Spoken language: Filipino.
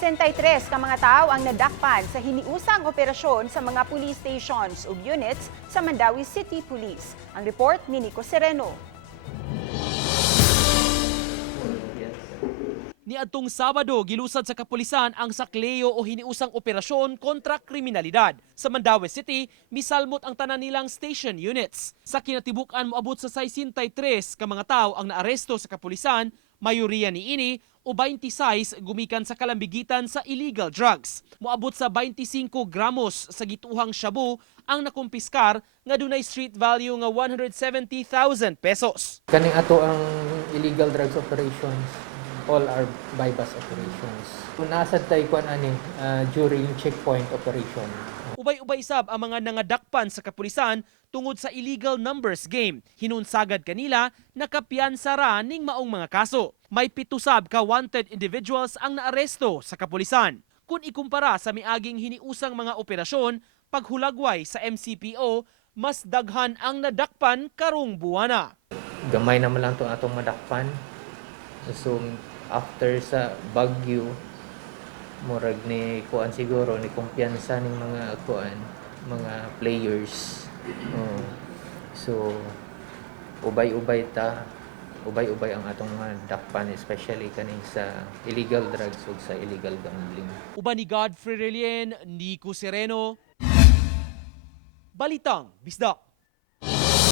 63 ka mga tao ang nadakpan sa hiniusang operasyon sa mga police stations ug units sa Mandawi City Police. Ang report ni Nico Sereno. Niadtong Sabado, gilusad sa kapulisan ang sakleo o hiniusang operasyon kontra kriminalidad. Sa Mandawi City, misalmot ang tanan nilang station units. Sa kinatibukan, moabot sa 63 ka mga tao ang naaresto sa kapulisan, mayoriya niini o 26 gumikan sa kalambigitan sa illegal drugs. Moabot sa 25 gramos sa gituhang shabu ang nakumpiskar nga dunay street value nga 170,000 pesos. Kaning ato ang illegal drugs operations, all are bypass operations. Nasad tayo kuan ani during checkpoint operation. Ubay-ubay sab ang mga nangadakpan sa kapulisan tungod sa illegal numbers game. Hinunsagad kanila nakapiyansa ra ning maong mga kaso. May 7 sab ka wanted individuals ang naaresto sa kapulisan. Kung ikumpara sa miaging hiniusang mga operasyon, paghulagway sa MCPO, mas daghan ang nadakpan karong buwana. Gamay naman lang to atong madakpan. So after sa Baguio, murag ni kuan siguro ni kumpiyansa ning mga kuan, mga players. So ubay-ubay ang atong mga dakpan, especially kaning sa illegal drugs ug sa illegal gambling. Uban ni Godfrey Relien, Nico Sereno, Balitang Bisdak.